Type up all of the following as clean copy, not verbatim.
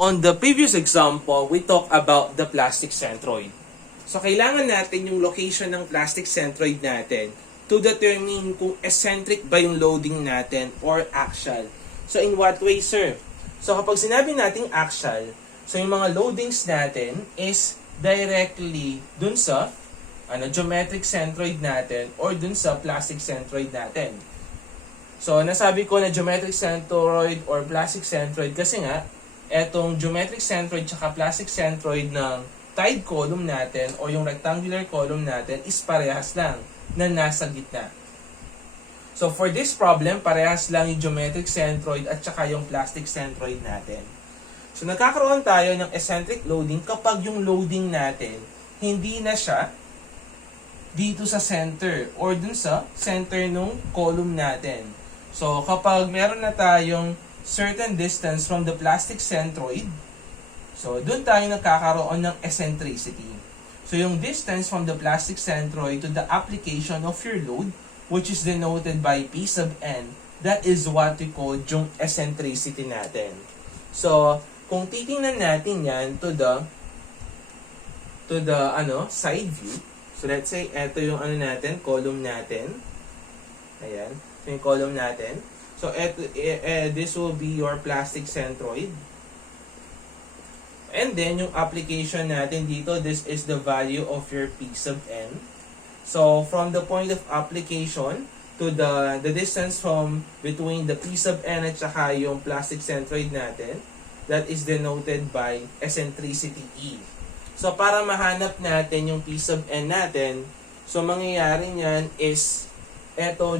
On the previous example, we talked about the plastic centroid. So, kailangan natin yung location ng plastic centroid natin to determine kung eccentric ba yung loading natin or axial. So, in what way, sir? So, kapag sinabi nating axial, so yung mga loadings natin is directly dun sa geometric centroid natin or dun sa plastic centroid natin. So, nasabi ko na geometric centroid or plastic centroid kasi nga, etong geometric centroid tsaka plastic centroid ng tide column natin o yung rectangular column natin is parehas lang na nasa gitna. So, for this problem, parehas lang yung geometric centroid at saka yung plastic centroid natin. So, nagkakaroon tayo ng eccentric loading kapag yung loading natin hindi na siya dito sa center or dun sa center ng column natin. So, kapag meron na tayong certain distance from the plastic centroid, so dun tayo nagkakaroon ng eccentricity. So, yung distance from the plastic centroid to the application of your load, which is denoted by P sub n, that is what we call yung eccentricity natin. So, kung titingnan natin yan to the side view, so let's say, ito yung natin, column natin. Ayan, ito yung column natin. So, this will be your plastic centroid. And then, yung application natin dito, this is the value of your P sub n. So, from the point of application to the distance from between the P sub n at saka yung plastic centroid natin, that is denoted by eccentricity E. So, para mahanap natin yung P sub n natin, so mangyayari niyan is,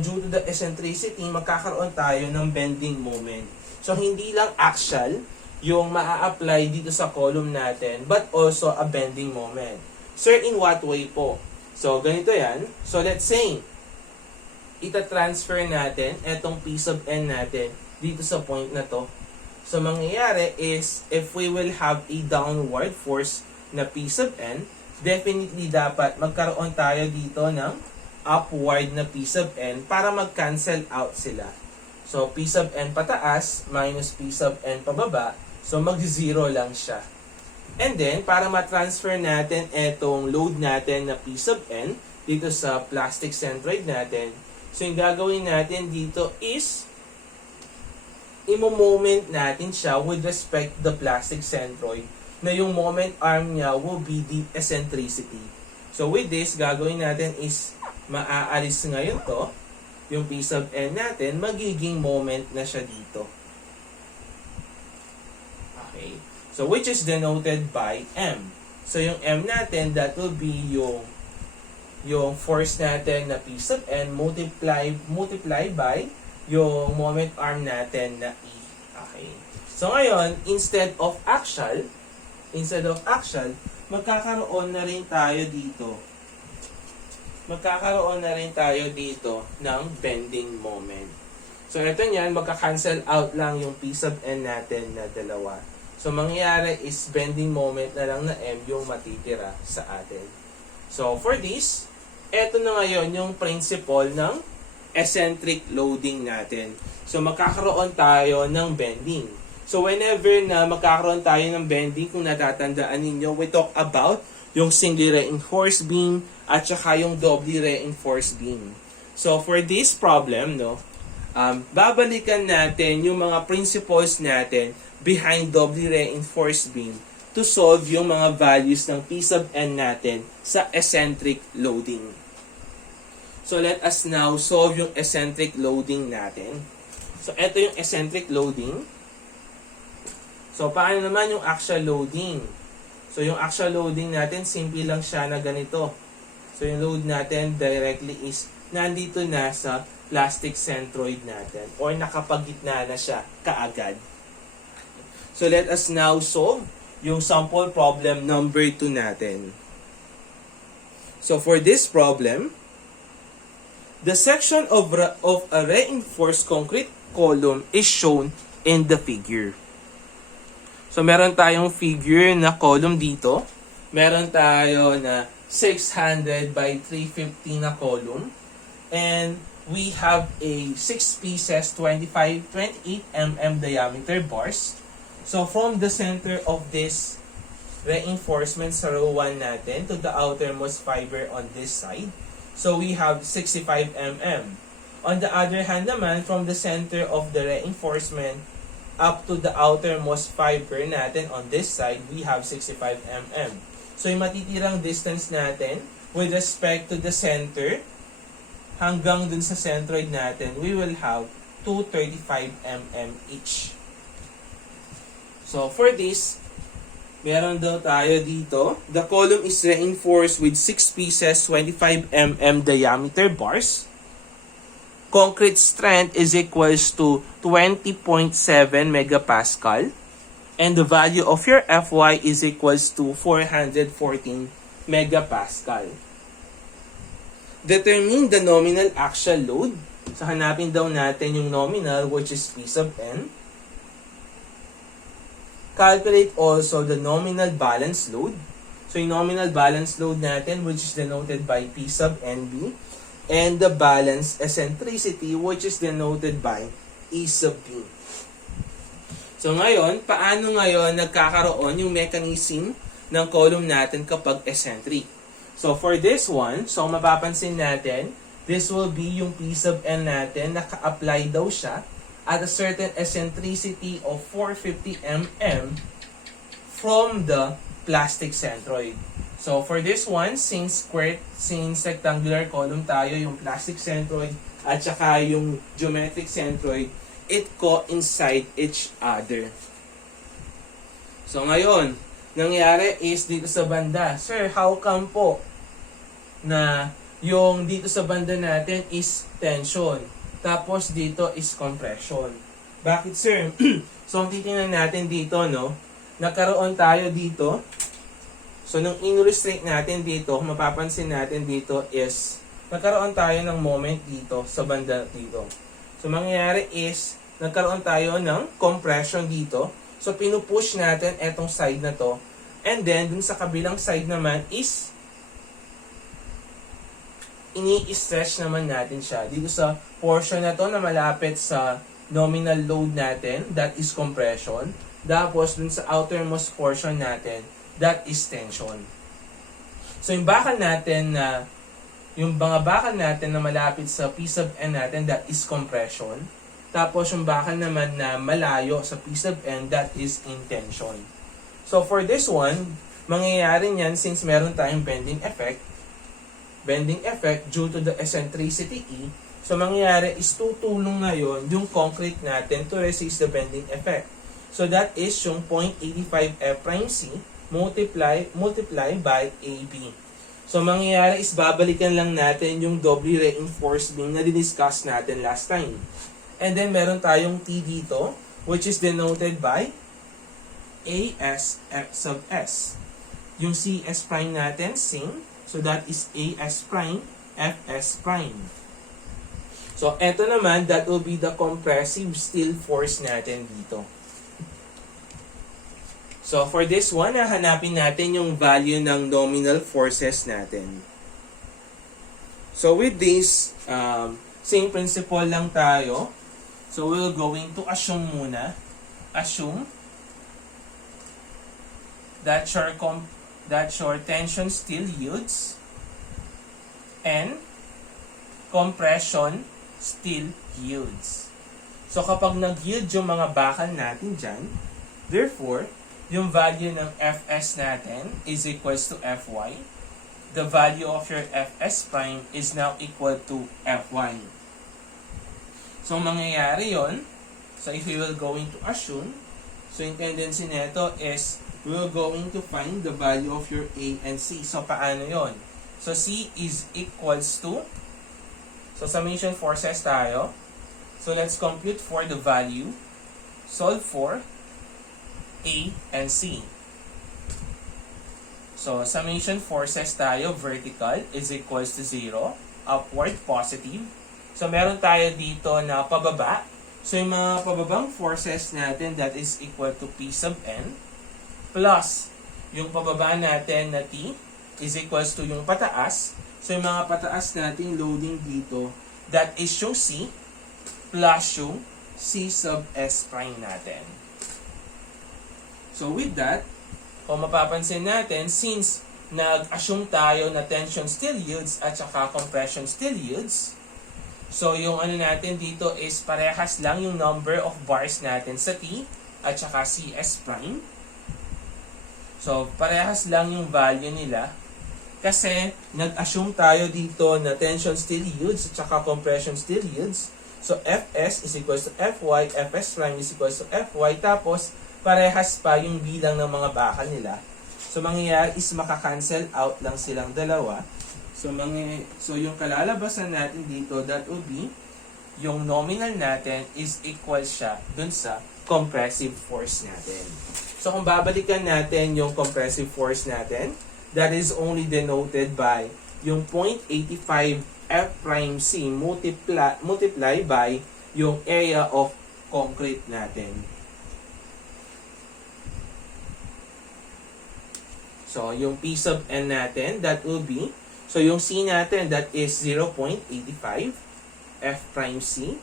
due to the eccentricity, magkakaroon tayo ng bending moment. So, hindi lang axial yung maa-apply dito sa column natin, but also a bending moment. Sir, in what way po? So, ganito yan. So, let's say, ita-transfer natin etong P sub n natin dito sa point na to. So, mangyayari is, if we will have a downward force na P sub n, definitely dapat magkaroon tayo dito ng upward na P sub n para mag-cancel out sila. So, P sub n pataas minus P sub n pababa. So, mag-zero lang siya. And then, para ma-transfer natin etong load natin na P sub n dito sa plastic centroid natin, so yung gagawin natin dito is imo-moment natin siya with respect to the plastic centroid na yung moment arm niya will be the eccentricity. So, with this, gagawin natin is maaalis ngayon to, yung P sub n natin, magiging moment na siya dito. Okay. So, which is denoted by M. So, yung M natin, that will be yung force natin na P sub n multiply by yung moment arm natin na E. Okay. So, ngayon, instead of axial, magkakaroon na rin tayo dito ng bending moment. So, ito niyan, magka-cancel out lang yung P sub n natin na dalawa. So, mangyayari is bending moment na lang na M yung matitira sa atin. So, for this, ito na ngayon yung principle ng eccentric loading natin. So, magkakaroon tayo ng bending. So, whenever na magkakaroon tayo ng bending, kung natatandaan ninyo, we talk about yung singly reinforced beam at saka yung doubly reinforced beam. So, for this problem, babalikan natin yung mga principles natin behind doubly reinforced beam to solve yung mga values ng P sub n natin sa eccentric loading. So, let us now solve yung eccentric loading natin. So, ito yung eccentric loading. So, paano naman yung axial loading? So, yung axial loading natin, simple lang siya na ganito. So, yung load natin directly is nandito na sa plastic centroid natin or nakapagitna na siya kaagad. So, let us now solve yung sample problem number 2 natin. So, for this problem, the section of a reinforced concrete column is shown in the figure. So, meron tayong figure na column dito. Meron tayo na 600 by 350 na column. And we have a 6 pieces, 28 mm diameter bars. So from the center of this reinforcement sa row 1 natin to the outermost fiber on this side, so we have 65 mm. On the other hand naman, from the center of the reinforcement up to the outermost fiber natin on this side, we have 65 mm. So yung matitirang distance natin with respect to the center hanggang dun sa centroid natin, we will have 235 mm each. So for this, meron daw tayo dito. The column is reinforced with 6 pieces, 25 mm diameter bars. Concrete strength is equals to 20.7 megapascal. And the value of your Fy is equals to 414 megapascal. Determine the nominal axial load. So hanapin daw natin yung nominal, which is P sub n. Calculate also the nominal balance load. So yung nominal balance load natin, which is denoted by P sub NB, and the balance eccentricity, which is denoted by E sub B. So ngayon, paano ngayon nagkakaroon yung mechanism ng column natin kapag eccentric? So for this one, so mapapansin natin, this will be yung P sub N natin, naka-apply daw siya at a certain eccentricity of 450 mm from the plastic centroid. So for this one, since rectangular column tayo, yung plastic centroid at saka yung geometric centroid, it coincide each other. So ngayon, nangyari is dito sa banda, sir, how come po na yung dito sa banda natin is tension? Tapos dito is compression. Bakit, sir? So, ang titingnan natin dito, no? Nagkaroon tayo dito. So, nung in-illustrate natin dito, mapapansin natin dito is nagkaroon tayo ng moment dito sa banda dito. So, mangyayari is nagkaroon tayo ng compression dito. So, pinupush natin etong side na to. And then, dun sa kabilang side naman is ini-stretch naman natin siya dito sa portion na to na malapit sa nominal load natin, that is compression. Tapos dun sa outermost portion natin, that is tension. So yung bakal natin na yung mga bakal natin na malapit sa P sub N natin, that is compression. Tapos yung bakal naman na malayo sa P sub N, that is in tension. So for this one, mangyayari niyan since meron tayong bending effect due to the eccentricity E. So, mangyayari is tutulong ngayon yung concrete natin to resist the bending effect. So, that is yung 0.85 F'C multiply by AB. So, mangyayari is babalikan lang natin yung doubly reinforced beam na di-discuss natin last time. And then, meron tayong T dito, which is denoted by AS sub S. Yung CS prime natin, sing. So, that is AS prime, FS prime. So, eto naman, that will be the compressive steel force natin dito. So, for this one, hanapin natin yung value ng nominal forces natin. So, with this, same principle lang tayo. So, we're going to assume muna. Assume that your tension still yields and compression still yields. So kapag nag-yield yung mga bakal natin dyan, therefore, yung value ng Fs natin is equals to Fy. The value of your Fs prime is now equal to Fy. So mangyayari yon. So if we will going to assume, so yung tendency nito is we're going to find the value of your A and C. So, paano yon? So, C is equals to, so summation forces tayo. So, let's compute for the value. Solve for A and C. So, summation forces tayo, vertical is equals to 0. Upward, positive. So, meron tayo dito na pababa. So, yung mga pababang forces natin, that is equal to P sub N. Plus, yung pababa natin na T is equals to yung pataas. So, yung mga pataas nating loading dito, that is yung C plus yung C sub S prime natin. So with that, kung mapapansin natin, since nag-assume tayo na tension still yields at saka compression still yields, so yung ano natin dito is parehas lang yung number of bars natin sa T at saka CS prime. So parehas lang yung value nila kasi nag-assume tayo dito na tension still yields at saka compression still yields. So Fs is equals to Fy, Fs prime is equals to Fy, tapos parehas pa yung bilang ng mga bakal nila. So mangyayari is maka-cancel out lang silang dalawa. So yung kalalabasan natin dito, that will be yung nominal natin is equal siya dun sa compressive force natin. So kung babalikan natin yung compressive force natin, that is only denoted by yung 0.85 F prime C multiply by yung area of concrete natin. So yung P sub N natin, that will be, so yung C natin, that is 0.85 F prime C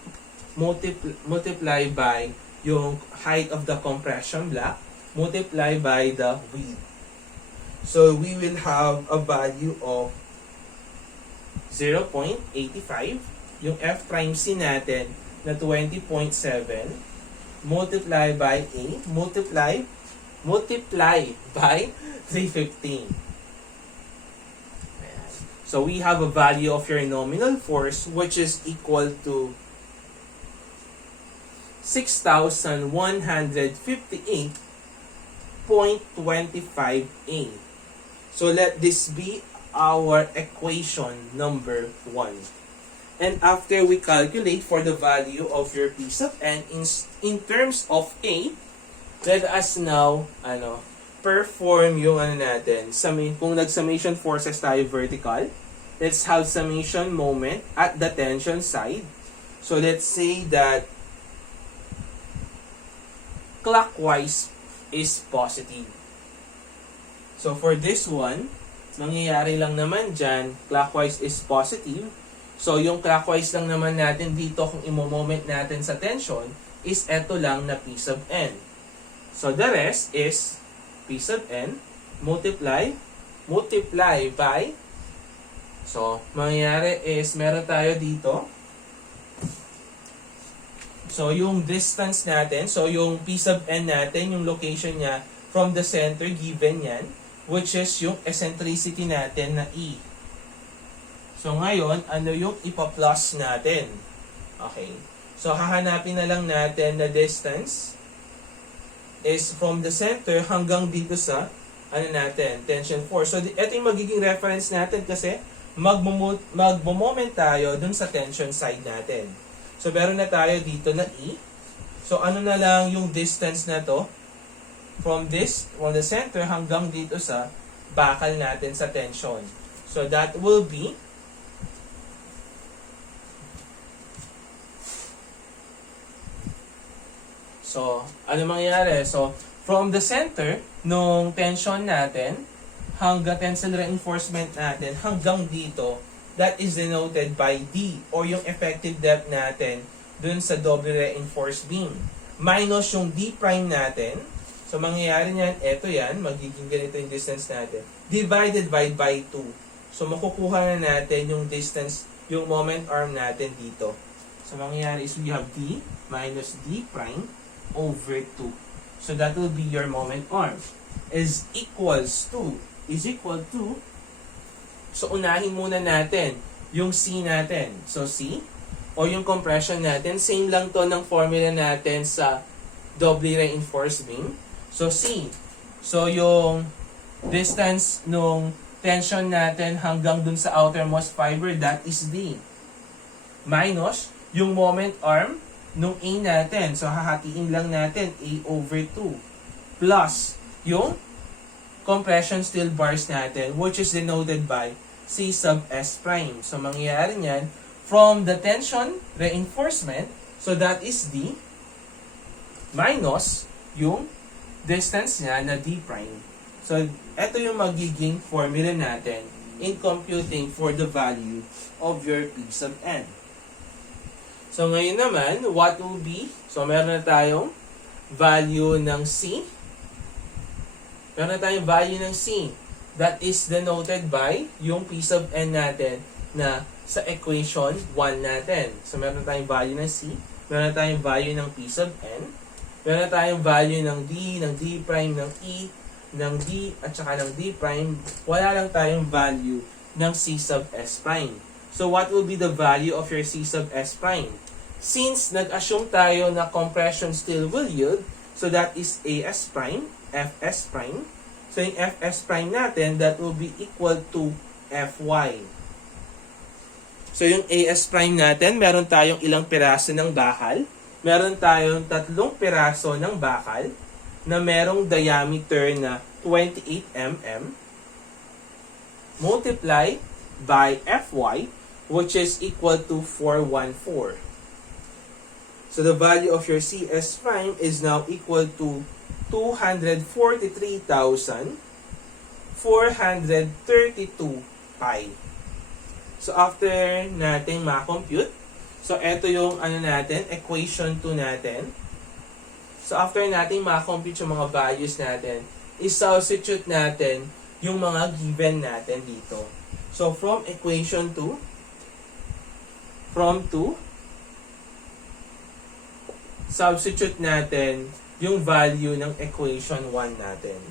multiply by yung height of the compression block multiply by the width. So we will have a value of 0.85. Yung F prime C natin na 20.7 multiply by A multiply by 315. So we have a value of your nominal force which is equal to 6,158.25A. So let this be our equation number 1. And after we calculate for the value of your P sub N in terms of A, let us now perform yung natin. Kung nag-summation forces tayo vertical, let's have summation moment at the tension side. So let's say that clockwise is positive. So for this one, mangyayari lang naman dyan, clockwise is positive. So yung clockwise lang naman natin dito kung imo-moment natin sa tension is eto lang na P sub N. So the rest is P sub N multiply by, so mangyayari is meron tayo dito. So yung distance natin, so yung P sub N natin, yung location niya from the center given yan, which is yung eccentricity natin na E. So ngayon, ano yung ipa-plus natin? Okay. So hahanapin na lang natin na distance is from the center hanggang dito sa tension force. So ito yung magiging reference natin kasi magmo-moment tayo dun sa tension side natin. So meron na tayo dito na E. So ano na lang yung distance na to from the center hanggang dito sa bakal natin sa tension. So that will be ano mangyayari? So from the center nung tension natin hanggang tensile reinforcement natin hanggang dito, that is denoted by D or yung effective depth natin dun sa double reinforced beam minus yung D prime natin. So mangyayari niyan, eto yan, magiging ganito yung distance natin divided by 2. So makukuha na natin yung distance, yung moment arm natin dito. So mangyayari is we have D minus D prime over 2. So that will be your moment arm is equal to, so unahin muna natin yung C natin. So C o yung compression natin, same lang to ng formula natin sa doubly reinforced beam. So C, so yung distance nung tension natin hanggang dun sa outermost fiber, that is D minus yung moment arm nung A natin. So hahatiin lang natin A over 2 plus yung compression steel bars natin, which is denoted by C sub S prime. So mangyayari niyan from the tension reinforcement, so that is D minus yung distance niya na D prime. So ito yung magiging formula natin in computing for the value of your P sub N. So ngayon naman, what will be? So meron na tayong value ng C Meron tayong value ng C. That is denoted by yung piece of N natin na sa equation 1 natin. So, meron tayong value ng C. Meron tayong value ng piece of N. Meron tayong value ng D, ng D prime, ng E, ng D, at saka ng D prime. Wala lang tayong value ng C sub S prime. So, what will be the value of your C sub S prime? Since nag-assume tayo na compression still will yield, so that is AS prime, FS prime. So, yung FS prime natin, that will be equal to FY. So, yung AS prime natin, meron tayong ilang piraso ng bakal. Meron tayong 3 piraso ng bakal na merong diameter na 28 mm multiply by Fy, which is equal to 414. So, the value of your CS prime is now equal to 243,432 pi. So, after natin ma-compute, so, ito yung equation 2 natin. So, after natin ma-compute yung mga values natin, i-substitute natin yung mga given natin dito. So, from equation 2, substitute natin yung value ng equation 1 natin.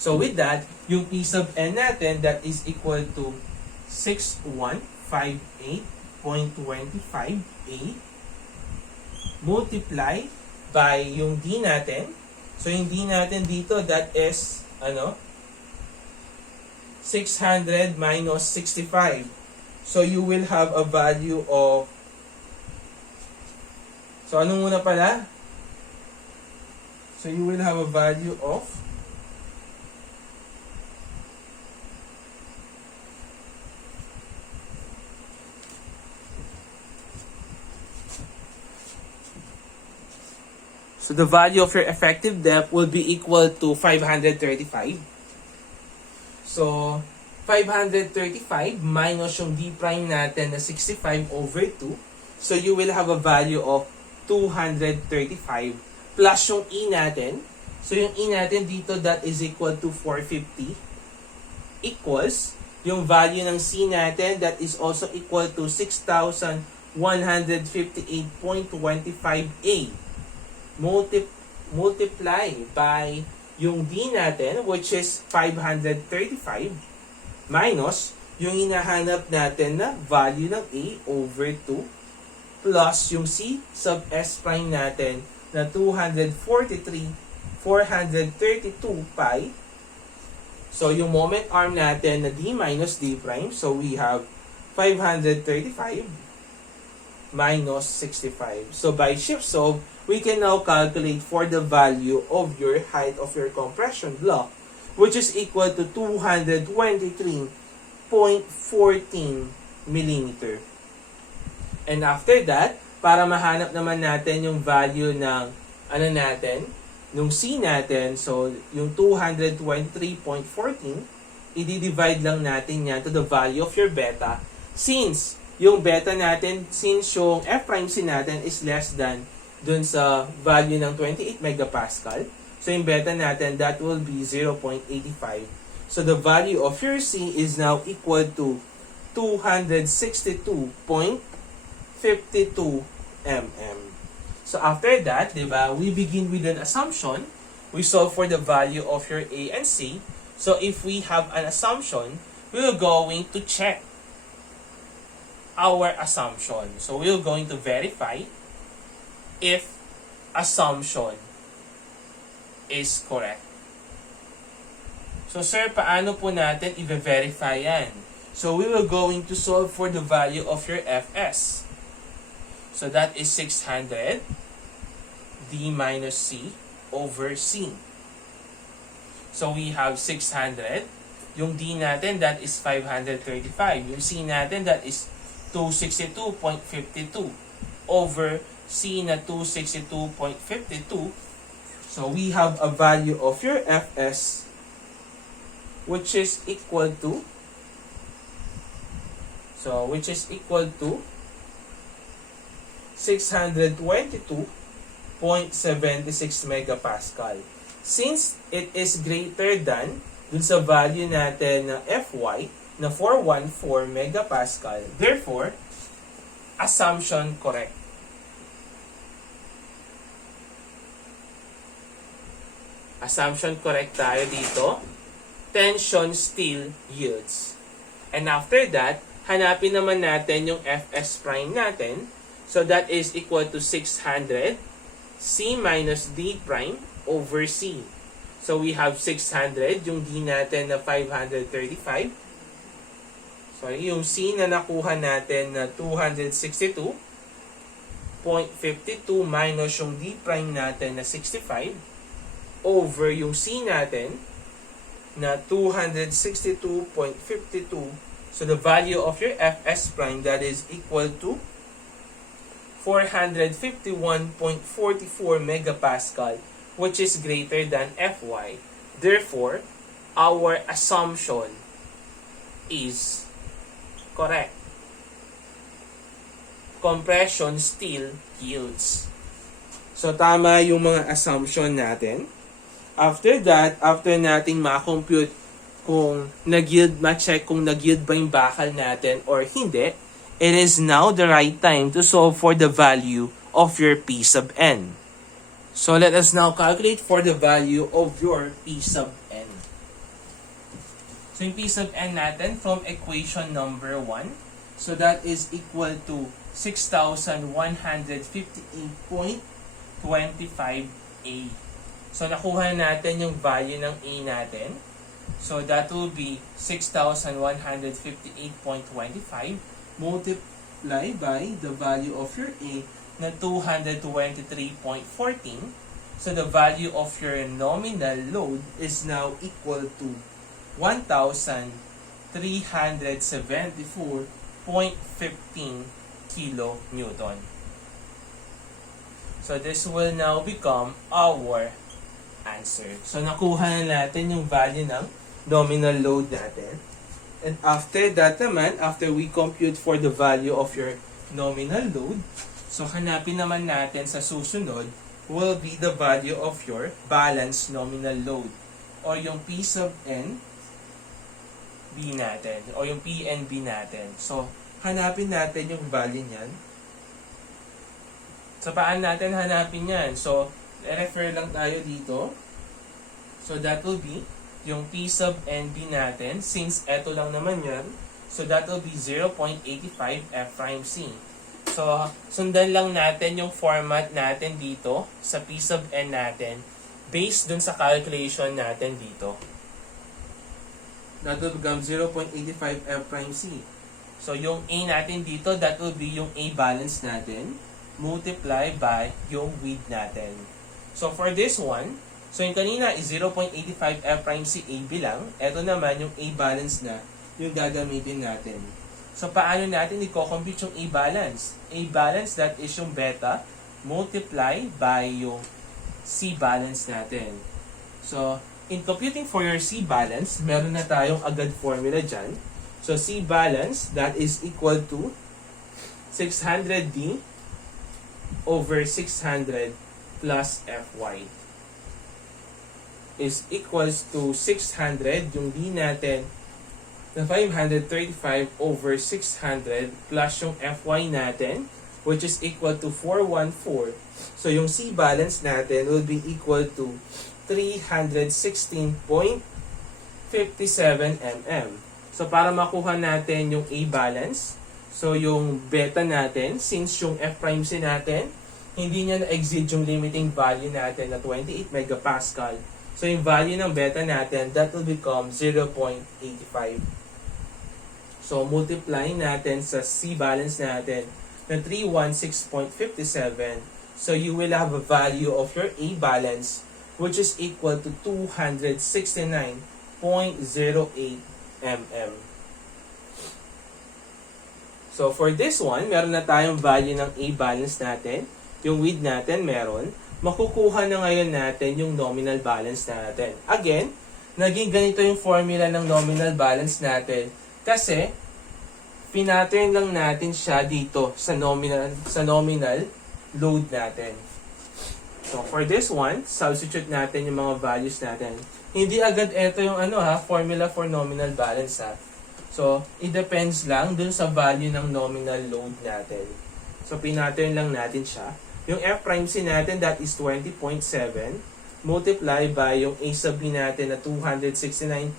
So, with that, yung piece of N natin, that is equal to 6158.25A multiply by yung D natin. So, yung D natin dito, that is, 600 minus 65. So, you will have a value of, so, ano muna pala? So, you will have a value of 'So the value of your effective depth will be equal to 535. So, 535 minus yung D prime natin na 65 over 2. So, you will have a value of 235 plus yung E natin. So, yung E natin dito, that is equal to 450 equals yung value ng C natin, that is also equal to 6,158.25A multiply by yung D natin, which is 535 minus yung hinahanap natin na value ng A over 2 plus yung C sub S prime natin na 243,432 pi. So, yung moment arm natin na D minus D prime. So, we have 535 minus 65. So, by shift solve, we can now calculate for the value of your height of your compression block, which is equal to 223.14 millimeter. And after that, para mahanap naman natin yung value ng nung C natin, so yung 223.14, i-divide lang natin yan to the value of your beta. Since yung beta natin, since yung F prime C natin is less than dun sa value ng 28 megapascal, so yung beta natin, that will be 0.85. So the value of your C is now equal to 262.52 mm. So after that, diba, we begin with an assumption. We solve for the value of your A and C. So if we have an assumption, we're going to check our assumption. So we're going to verify if assumption is correct. So sir, paano po natin i-verify yan? So we will going to solve for the value of your Fs. So that is 600 D minus C over C. So we have 600. Yung D natin, that is 535. Yung C natin, that is 262.52 over C na 262.52. So we have a value of your Fs, which is equal to 622.76 megapascal. since it is greater than dun sa value natin na Fy na 414 megapascal, therefore, assumption correct. Assumption correct tayo dito. Tension still yields. And after that, hanapin naman natin yung Fs prime natin. So that is equal to 600 C minus D prime over C. So we have 600, yung D natin na 535. Sorry, yung C na nakuha natin na 262.52 minus yung D prime natin na 65 over yung C natin na 262.52. So the value of your Fs prime, that is equal to 451.44 megapascal, which is greater than Fy. Therefore, our assumption is correct. Compression still yields. So tama yung mga assumption natin. After that, after nating ma-compute kung nag-yield, ma-check kung nag-yield ba yung bakal natin or hindi, it is now the right time to solve for the value of your P sub n. So let us now calculate for the value of your P sub n. So yung P sub n natin from equation number 1, so that is equal to 6,158.25A. So nakuha natin yung value ng A natin. So that will be 6,158.25 multiplied by the value of your A na 223.14. So the value of your nominal load is now equal to 1,374.15 kilonewton. So this will now become our answer. So nakuha na natin yung value ng nominal load natin. And after that naman, after we compute for the value of your nominal load, so hanapin naman natin sa susunod will be the value of your balanced nominal load or yung P sub n B natin o yung PNB natin. So hanapin natin yung value niyan. So paano natin hanapin yan? So refer lang tayo dito. So that will be yung P sub NB natin. Since eto lang naman yan, so that will be 0.85 F prime C. So sundan lang natin yung format natin dito sa P sub N natin based dun sa calculation natin dito. That will become 0.85 F prime C. So yung A natin dito, that will be yung A balance natin multiply by yung width natin. So for this one, so yung kanina is 0.85 F prime C AB lang. Ito naman yung A balance na yung gagamitin natin. So paano natin i-compute yung A balance? A balance, that is yung beta multiply by yung C balance natin. So in computing for your C balance, meron na tayong agad formula dyan. So C balance, that is equal to 600D over 600 plus Fy is equals to 600, yung D natin na 535 over 600 plus yung Fy natin, which is equal to 414. So yung C balance natin will be equal to 316.57 mm. So para makuha natin yung A balance, so yung beta natin, since yung F prime C natin, hindi niya na-exceed yung limiting value natin na 28 megapascal. So yung value ng beta natin, that will become 0.85. So multiply natin sa C balance natin na 316.57. So you will have a value of your A balance which is equal to 269.08 mm. So for this one, meron na tayong value ng A balance natin. Yung width natin meron. Makukuha na ngayon natin yung nominal balance natin. Again, naging ganito yung formula ng nominal balance natin kasi pinattern lang natin siya dito sa nominal load natin. So, for this one, substitute natin yung mga values natin. Hindi agad ito yung formula for nominal balance ha. So, it depends lang dun sa value ng nominal load natin. So, pinattern lang natin siya. Yung F prime C natin, that is 20.7. Multiply by yung A sub B natin na 269.08.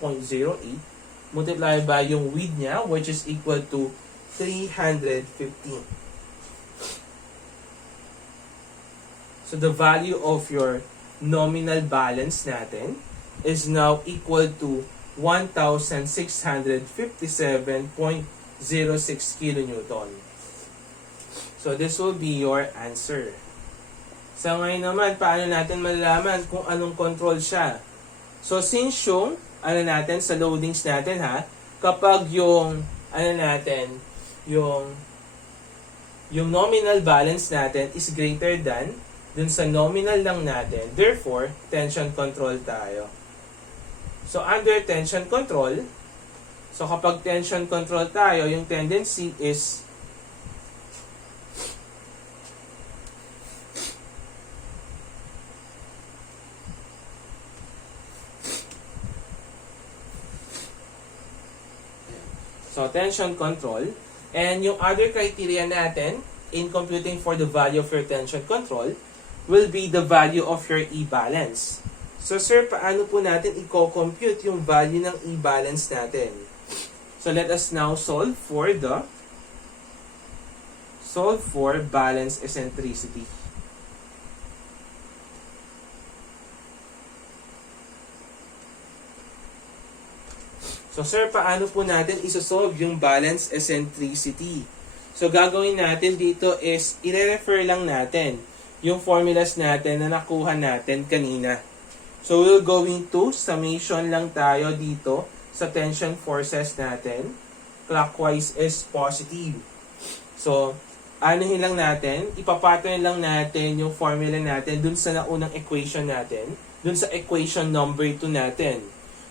Multiply by yung width niya, which is equal to 315. So, the value of your nominal balance natin is now equal to 1,657.06 kilonewton. So, this will be your answer. So, ngayon naman, paano natin malalaman kung anong control siya? So, since yung, natin, sa loadings natin ha, kapag yung, yung nominal balance natin is greater than dun sa nominal lang natin, therefore, tension control tayo. So, under tension control, so kapag tension control tayo, yung tendency is so, tension control. And yung other criteria natin in computing for the value of your tension control will be the value of your E-balance. So, sir, paano po natin i-compute yung value ng E-balance natin? So, let us now solve for balance eccentricity. So, sir, paano po natin isosolve yung balance eccentricity? So, gagawin natin dito is, i-refer lang natin yung formulas natin na nakuha natin kanina. So, we're going to summation lang tayo dito sa tension forces natin. Clockwise is positive. So, anuhin lang natin, ipapattern lang natin yung formula natin dun sa naunang equation natin, dun sa equation number 2 natin.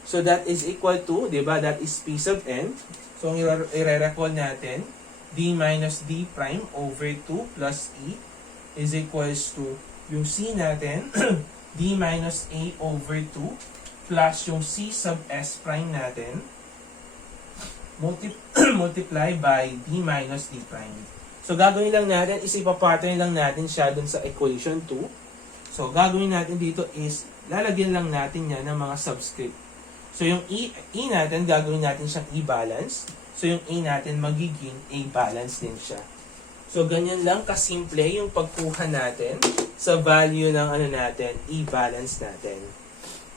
So, that is equal to, diba, that is P sub n. So, i-recall natin, d minus d prime over 2 plus e is equals to yung c natin, d minus a over 2 plus yung c sub s prime natin multiply by d minus d prime. So, gagawin lang natin is ipapattern lang natin siya dun sa equation 2. So, gagawin natin dito is lalagyan lang natin yan ng mga subscript. So, yung E natin, gagawin natin siyang E-balance. So, yung A natin magiging A-balance din siya. So, ganyan lang kasimple yung pagkuha natin sa value ng natin, E-balance natin.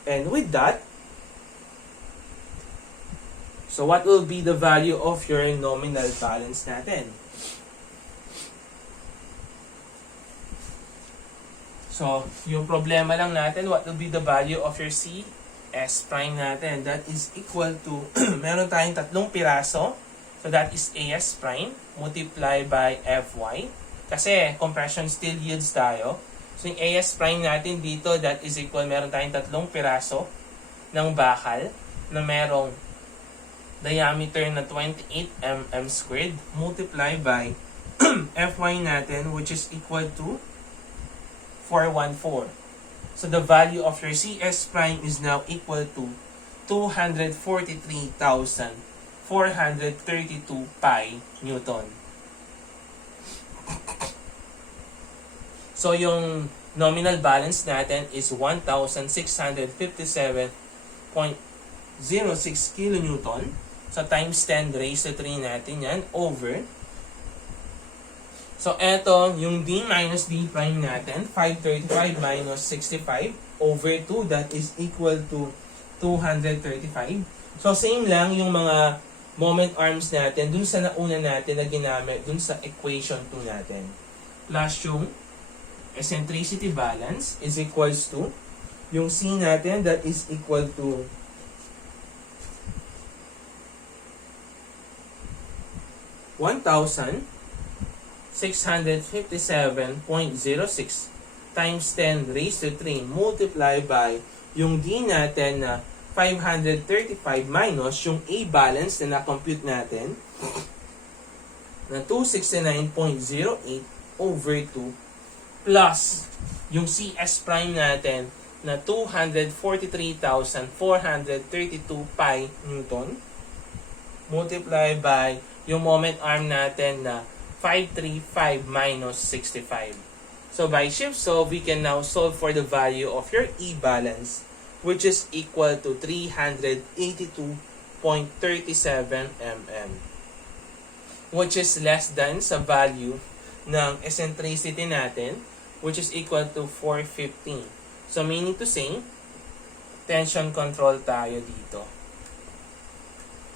And with that, so what will be the value of your nominal balance natin? So, yung problema lang natin, what will be the value of your C? S prime natin. That is equal to, meron tayong 3 piraso. So, that is AS prime multiply by FY. Kasi, compression still yields tayo. So, yung AS prime natin dito, that is equal, meron tayong 3 piraso ng bakal na merong diameter na 28 mm squared multiply by Fy natin, which is equal to 414. So, the value of your CS prime is now equal to 243,432 pi Newton. So, yung nominal balance natin is 1,657.06 kilonewton. So, times 10 raised to 3 natin yan over. So, eto, yung D minus D prime natin, 535 minus 65 over 2, that is equal to 235. So, same lang yung mga moment arms natin dun sa nauna natin na ginamit dun sa equation 2 natin. Plus yung eccentricity balance is equals to yung C natin, that is equal to 1,657.06 times 10 raised to 3 multiply by yung D natin na 535 minus yung A balance na na-compute natin na 269.08 over 2 plus yung CS prime natin na 243,432 pi Newton multiply by yung moment arm natin na 535 minus 65. So by shift solve, we can now solve for the value of your E balance, which is equal to 382.37 mm, which is less than sa value ng eccentricity natin, which is equal to 415. So meaning to say, tension control tayo dito.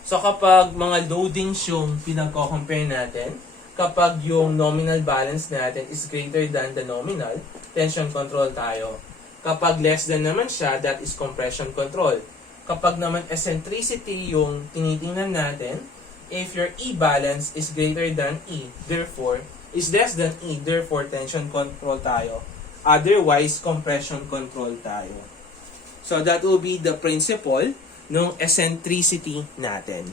So kapag mga loadings yung pinagko-compare natin, kapag yung nominal balance natin is greater than the nominal, tension control tayo. Kapag less than naman siya, that is compression control. Kapag naman eccentricity yung tinitingnan natin, if your E balance is greater than E, therefore, is less than E, therefore tension control tayo. Otherwise, compression control tayo. So that will be the principle ng eccentricity natin.